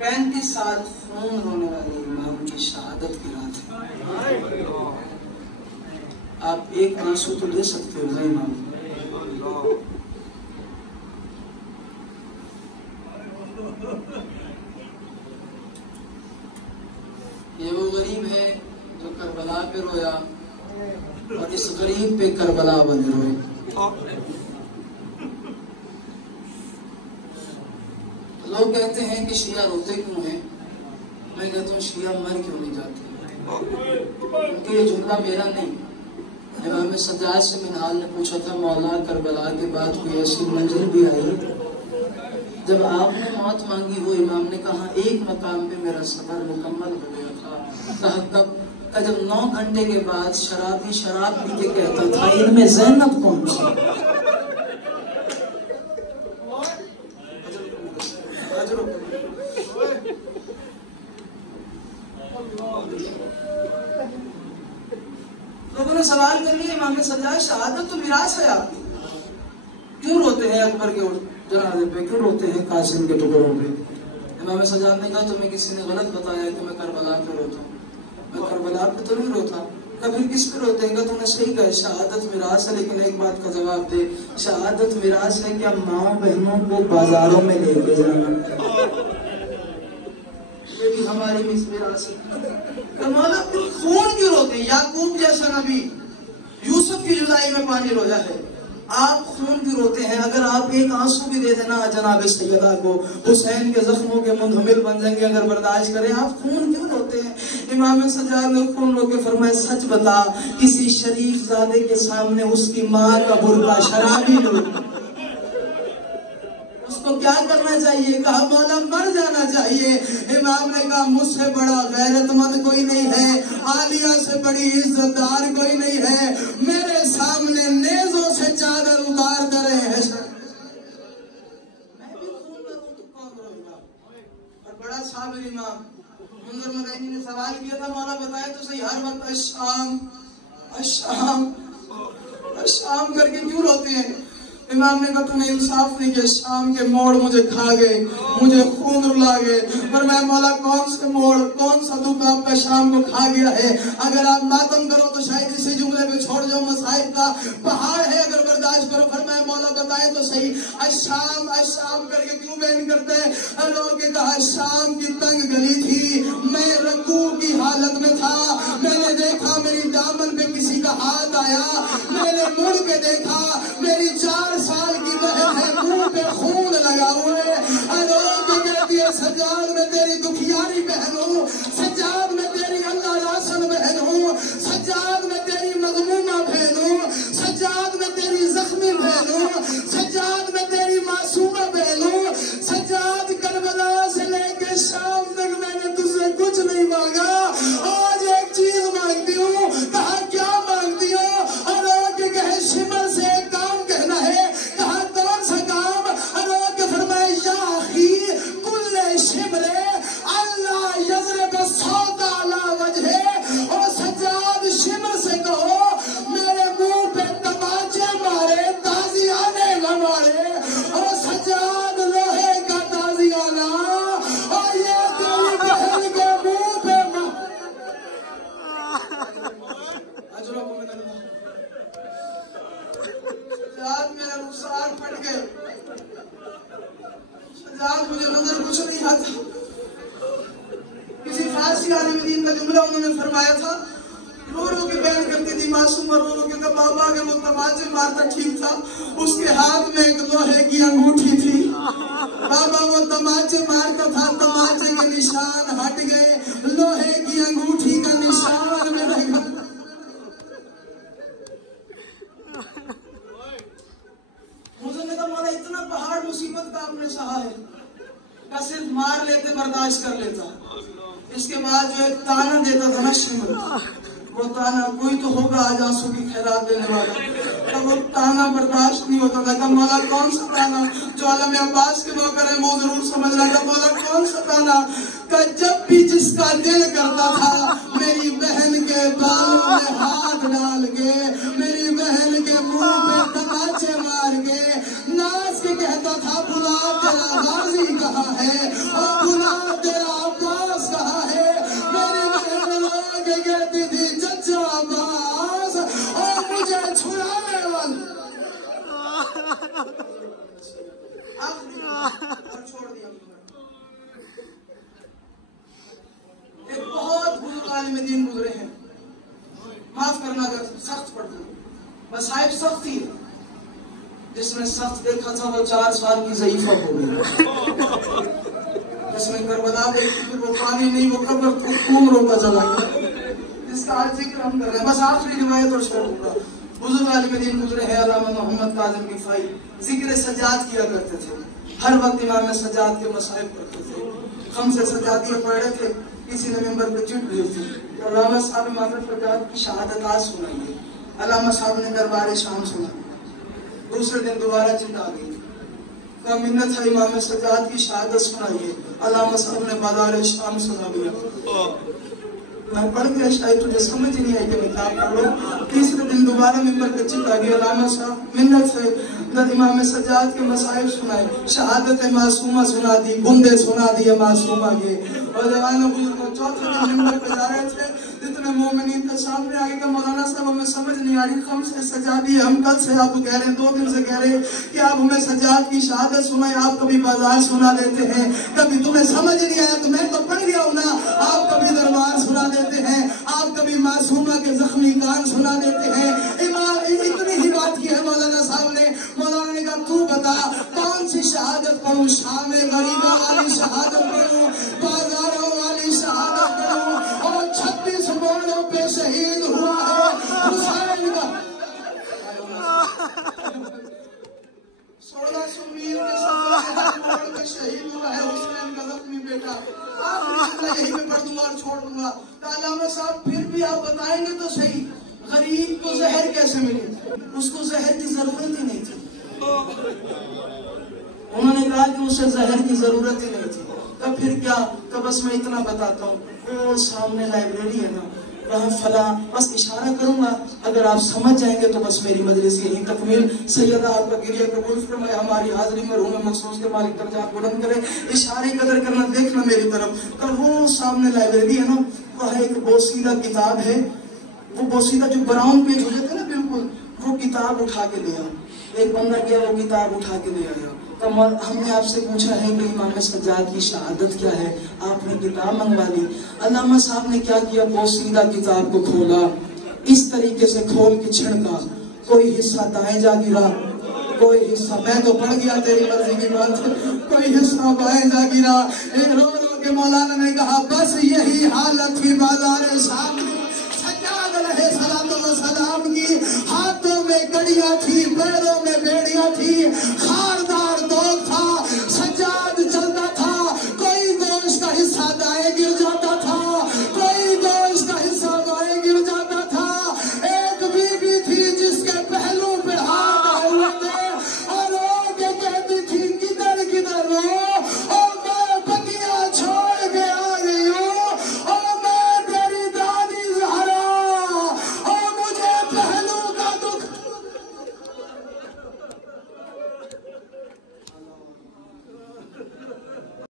35 साल खून रोने वाले इमाम की शहादत की रात है। आप एक आंसू तो दे सकते हो ना इमाम? ये वो गरीब है जो करबला पे रोया और इस गरीब पे करबला वाले रोए। लोग कहते हैं कि शिया रोते क्यों हैं? मैं कहता हूँ शिया मर क्यों नहीं जाते? क्योंकि ये जुमला मेरा नहीं, इमाम सज्जाद से मिनहाल ने पूछा था, मौला करबला के बाद कोई ऐसी मंजिल भी आई जब आपने मौत मांगी हो? इमाम ने कहा एक मकाम पे मेरा सबर मुकम्मल हो गया था। कहा कब? जब 9 घंटे के बाद शराबी शराब पी के कहता था इनमें ज़ैनब कौन सी? लोगों ने सवाल कर लिया इमाम सज्जाद शहादत तो मिरास है आपकी, क्यों रोते हैं अकबर के जनाजे पे, क्यों रोते हैं कासिम के टुकड़ों पे? इमाम सज्जाद ने कहा तुम्हें किसी ने गलत बताया कि मैं करबला पे रोता हूँ। मैं करबला पे तो नहीं रोता। कभी किस पे रोते हैं? तुमने सही कहा शहादत मिरास है, लेकिन एक बात का जवाब दे, शहादत मिरास है क्या माँ बहनों को बाजारों में लेके जाना? ये भी हमारी मिरास है। मौला खून क्यों रोते हैं? याकूब जैसा नबी यूसुफ की जुदाई में पानी रोया है, आप खून क्यों रोते हैं? अगर आप एक आंसू भी दे देना जनाब सैयदा को, हुसैन के जख्मों के मुंहमिल बन जाएंगे अगर बर्दाश्त करें। आप खून क्यों रोते हैं? इमाम सज्जाद ने खून रो के फरमाया सच बता, किसी शरीफ ज़ादे के सामने उसकी माँ का बुर्का शराबी लो, उसको क्या करना चाहिए? कहा मौला मर जाना चाहिए। इमाम ने कहा मुझसे बड़ा गैरतमंद कोई नहीं है, आलिया से बड़ी इज्जतदार कोई नहीं है, मेरे सामने नेज़ों से चादर उतार दे रहे हैं। मैं भी खून करूं तो कौन रोएगा? और बड़ा साबिर इमाम मुंज़र मदनी ने सवाल किया था, मौला बताए तो सही, हर वक्त अश्शाम अश्शाम अश्शाम करके क्यों रोते हैं? इमाम ने कहा तूने इंसाफ नहीं किया, शाम के मोड़ मुझे खा गए, मुझे खून रुला गए। पर मैं मौला कौन से मोड़, कौन सा दुख आपका शाम को खा गया है? अगर आप मातम करो तो शायद इसी जुमले पे छोड़ जाओ, मसाइब का पहाड़ है अगर बर्दाश्त करो। पर मैं मौला बताए तो सही, अशाम करके क्यों बैन करते हैं? लोगों ने कहा शाम की तंग गली थी, मैं रकू की हालत में था, मैंने देखा मेरी दामन पे किसी का हाथ आया, मैंने मुड़ के देखा मेरी 4 साल की बहन है, मुंह पे खून लगा हुए। कहती है सज्जाद में तेरी दुखियारी बहन हूँ, सज्जाद में तेरी अल्लाह रासन बहन हूँ, सज्जाद में तेरी मजमूमा बहन हूँ, सज्जाद में तेरी जख्मी बहन हूँ, सज्जाद में तेरी मासूमा बहन हूँ। सज्जाद करबला से लेके शाम तक मैंने तुझसे कुछ नहीं मांगा, आज एक चीज मांगती हूँ। कहा क्या मांगती हो? अरे कहे शिमर से एक काम कहना है। कहा कौन सा काम? अरे फरमाया या अखी कुल्ले शिमरे अल्लाह यज़रिब सौदा अला वजहे। और सज्जाद शिमर से कहो मेरे मुंह पे तमाचे मारे, ताज़ियाने न मारे। और सज्जाद लोहे का ताज़ियाना और ये तेरी बहन के मुंह पे सज्जाद मेरा रुखसार फट गए, सज्जाद मुझे नजर कुछ नहीं आता। किसी फारसी आलिम दीन का जुमला उन्होंने फरमाया था, रो रो के बयान करती थी मासूम, रो रो के बाबा के वो तमाचे मारता ठीक था, उसके हाथ में एक लोहे की अंगूठी थी, बाबा वो तमाचे मारता था, तमाचे के निशान हट गए, लोहे की अंगूठी का निशान में रह गया। मुझे लगा मौला इतना पहाड़ मुसीबत का आपने सहा है, का सिर्फ मार लेते बर्दाश्त कर लेता, इसके बाद जो एक ताना देता था ना शिमर, वो ताना कोई तो होगा आज आंसू की खैरात देने वाला, तो वो ताना बर्दाश्त नहीं होता था। मौला कौन सा ताना? जो आलम अब्बास के नौकर है वो जरूर समझ लगा। मौला कौन सा ताना? का जब भी जिसका दिल करता था मेरी बहन के बालों में हाथ डाल के, मेरी बहन के मुंह पे तमाचे मार के नाच के कहता था बुला तेरा गाजी कहाँ है, और बुला तेरा मसाइब सख्त थी, जिसने सख्त देखा था वो 4 साल की ज़ईफ़ा हो गई। जिसने करबला देखी फिर वो पानी नहीं, वो कब्र को खून रोका चला गया। इसका आज जिक्र हम कर रहे हैं। बस आखिरी रिवायत और छोड़ दूंगा। बुजुर्ग आलिम दीन गुजरे हैं अल्लामा मोहम्मद काज़िम रिफ़ाई, जिक्र सजाद किया करते थे। हर वक्त इमाम सजाद के मसाइब करते थे। खम्से सजादियाँ पढ़ रहे थे, किसी ने मिंबर पे चिट ली थी, अल्लामा साहब इमाम सजाद की शहादत आज सुनाइए। अल्लामा साहब ने दरबार शाम सुना। दूसरे दिन दोबारा चिट आ गई, का मिन्नत है इमाम सजाद की शहादत सुनाइए। अल्लामा साहब ने बाजार शाम सुना दिया। मैं पढ़ गया, शायद तुझे समझ नहीं आई कि मैं क्या पढ़ रहा हूँ। तीसरे दिन दोबारा मिंबर पे चिट आ गई। अल्लामा साहब मिन्नत है इमाम सजाद के मसाइब सुनाए, शहादत मासूमा सुना दी, बूंदे सुना दिए मासूमा के। और जवान बुजुर्ग चौथे दिन मिंबर पे जा रहे थे, जितने मोमिनीन थे सामने आगे का मौलाना साहब हमें समझ नहीं आ रही, खम से सजा दी, हम कल से आपको कह रहे हैं, 2 दिन से कह रहे हैं कि आप हमें सजाद की शहादत सुनाए, आप कभी बाजार सुना देते हैं, कभी तुम्हें समझ नहीं आया तो मैं तो पढ़ गया हूँ ना, आप कभी दरबार सुना देते हैं, आप कभी मासूमा के जख्मी कान सुना देते हैं। इतनी ही बात की है मौलाना साहब ने। मौलाना ने कहा तू बता कौन सी शहादत पढ़ूं, शाम गरीबा वाली शहादत पढ़ूं, बाजारों वाली शहादत पढ़ूं, और 36 मोड़ों पे शहीद हुआ है हुसैन का 1620 में शहीद हुआ है हुसैन का जख्मी बेटा। यही मैं पढ़ दूंगा और छोड़ दूंगा। अल्लामा साहब फिर भी आप बताएंगे तो सही, गरीब को जहर कैसे मिली? उसको जहर की जरूरत ही नहीं थी। उन्होंने कहा कि उसे जहर की जरूरत ही नहीं थी। तब फिर क्या? तो बस मैं इतना बताता हूँ, वो सामने लाइब्रेरी है ना, वहाँ फला, बस इशारा करूंगा, अगर आप समझ जाएंगे तो बस मेरी मजलिस यही तकमील। सैयदा आपका गिरिया कबूल फरमाए, हमारी हाजिरी मरहूम मखसूस के मालिक दर्जात बुलंद करे। इशारे कदर करना, देखना मेरी तरफ। तो वो सामने लाइब्रेरी है ना, वह एक बोसीदा किताब है, वो बोसीदा जो ब्राउन पेज हो जाते ना बिल्कुल, वो किताब उठा के ले आओ। एक बंदा गया, वो किताब उठा के ले आया। तो हमने आपसे पूछा है कि इमाम सज्जाद की शहादत क्या है, आपने किताब मंगवा ली। अल्लामा साहब ने क्या किया, बोसीदा किताब को खोला, इस तरीके से खोल के छिड़का, कोई हिस्सा दाएं जा गिरा, कोई हिस्सा, मैं तो पढ़ गया तेरी मर्जी की बात, कोई हिस्सा बाएं जा गिरा। रो रो के मौलाना ने कहा बस यही हालत थी बाजार शाम में सज्जाद अलैहिस्सलाम की, हाथों में कड़ियां थी, पैरों में बेड़ियां थी, खार